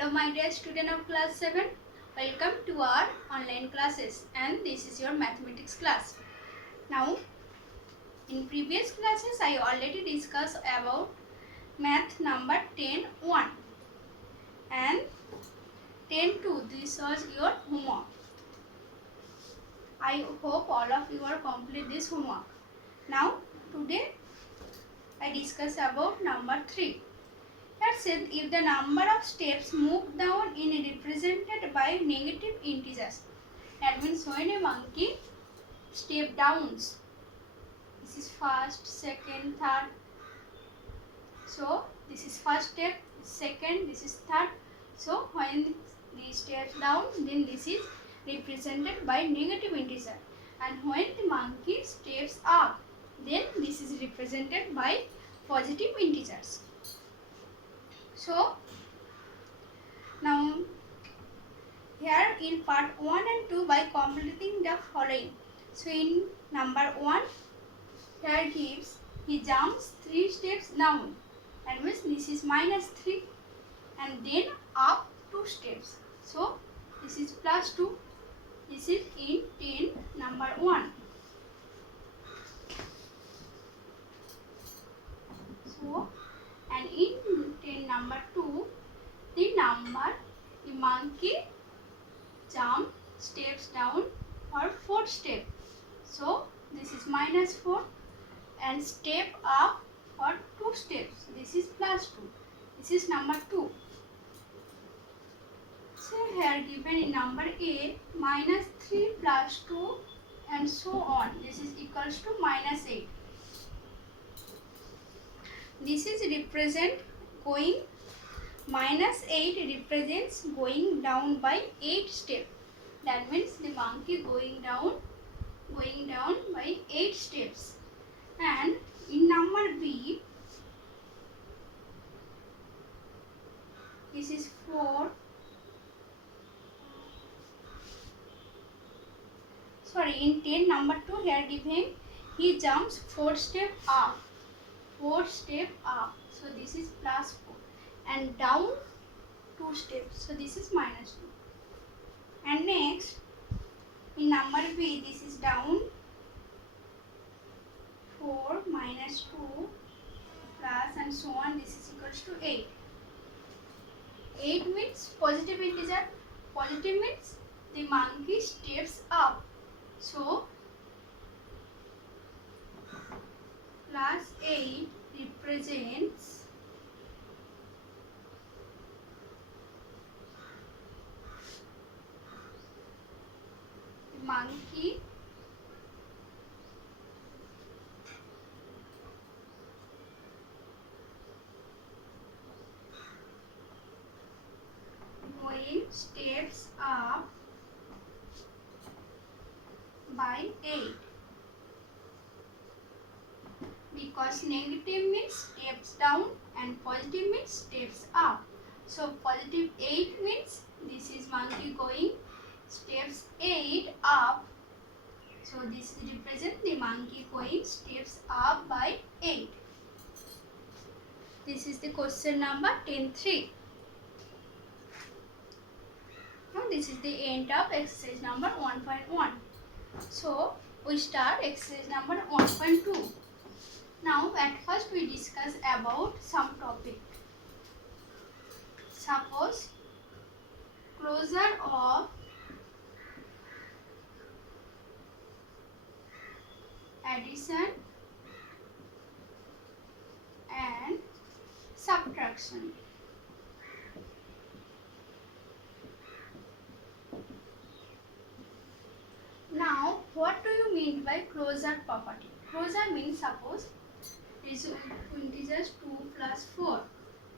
Hello my dear student of class 7. Welcome to our online classes and this is your mathematics class. Now in previous classes I already discussed about math number 10.1 and 10.2. This was your homework. I hope all of you are complete this homework. Now today I discuss about number 3. That said, if the number of steps moved down is represented by negative integers, that means when a monkey step downs, this is first, second, third. So this is first step, second, this is third. So when the steps down, then this is represented by negative integer, and when the monkey steps up, then this is represented by positive integers. So now here in part 1 and 2 by completing the following. So in number 1 here gives he jumps 3 steps down, and means this is minus 3, and then up 2 steps. So this is plus 2. This is in 10 number 1. So and in 10 number 2 the monkey jump steps down for 4 step. So this is minus 4, and step up for 2 steps. This is plus 2. This is number 2. So here given in number A, minus 3 plus 2 and so on. This is equals to minus 8. This is represent going, minus 8 represents going down by 8 steps. That means the monkey going down by 8 steps. And in number B, this is 4. Sorry, in 10 number 2 here given he jumps 4 step up. 4 step up. So this is plus 4. And down 2 steps. So this is minus 2. And next, in number B, this is down 4 minus 2 plus and so on. This is equals to 8. 8 means positive integer. Positive means the monkey steps up. So plus 8 represents the monkey going steps up by 8. Because negative means steps down and positive means steps up. So positive 8 means this is monkey going steps 8 up. So this represents the monkey going steps up by 8. This is the question number 10.3. Now this is the end of exercise number 1.1. So we start exercise number 1.2. Now at first we discuss about some topic. Suppose closure of addition and subtraction. Now what do you mean by closure property? Closure means suppose this is integers 2 plus 4.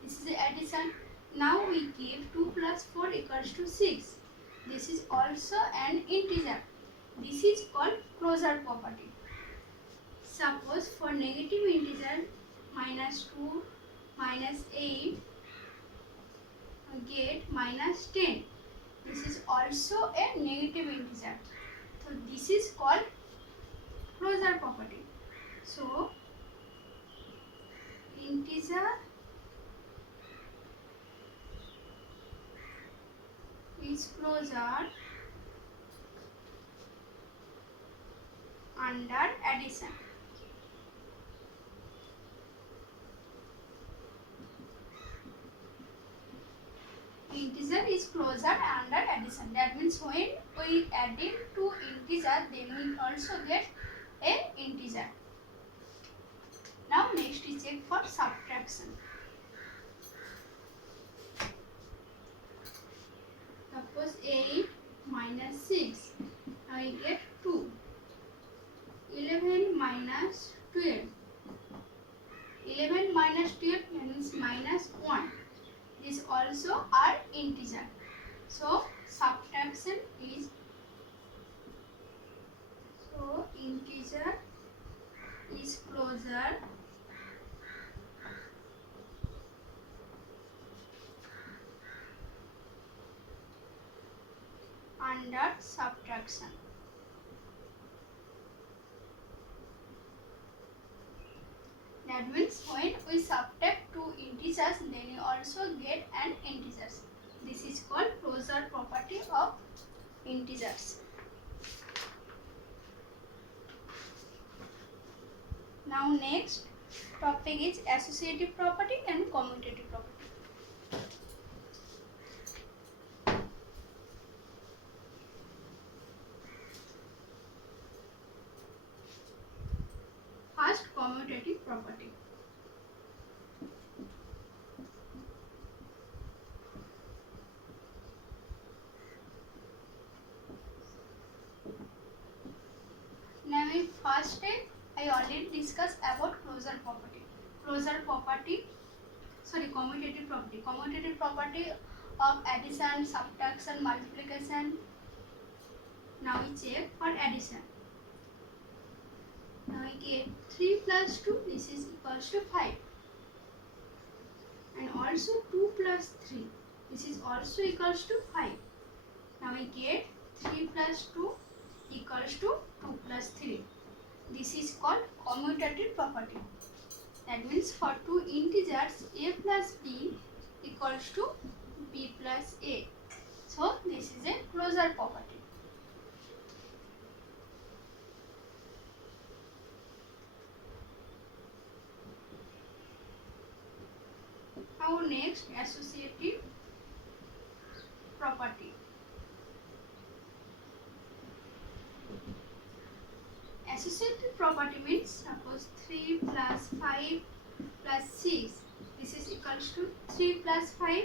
This is the addition. Now we give 2 plus 4 equals to 6. This is also an integer. This is called closure property. Suppose for negative integer minus 2 minus 8 get minus 10. This is also a negative integer. So this is called closure property. So integer is closure under addition. Integer is closure under addition. That means when we adding two integer, then we also get a integer. Now next we check for subtraction. Suppose 8 minus 6, I get 2. 11 minus 12. 11 minus 12 means minus 1. These also are integer. So subtraction is, so integer is closure under subtraction. That means when we subtract two integers, then you also get an integers. This is called closure property of integers. Now next topic is associative property and commutative property. First, commutative property. Now in first step, I already discussed about closure property. Commutative property. Commutative property of addition, subtraction, multiplication. Now we check for addition. Now we get 3 plus 2, this is equals to 5. And also 2 plus 3, this is also equals to 5. Now we get 3 plus 2 equals to 2 plus 3. This is called commutative property. That means for two integers, a plus b equals to b plus a. So this is a closure property. Now next, associative property. Associative property means suppose 3 plus 5 plus 6, this is equals to 3 plus 5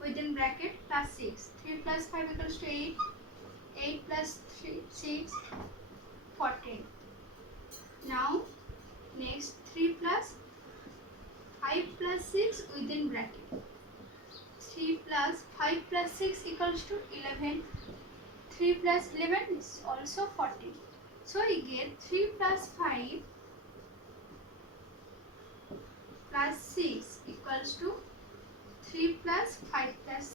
within bracket plus 6. 3 plus 5 equals to 8. 8 plus 6, 14. Now next 3 plus 5 plus 6 within bracket. 3 plus 5 plus 6 equals to 11. 3 plus 11 is also 14. So we get 3 plus 5 plus 6 equals to 3 plus 5 plus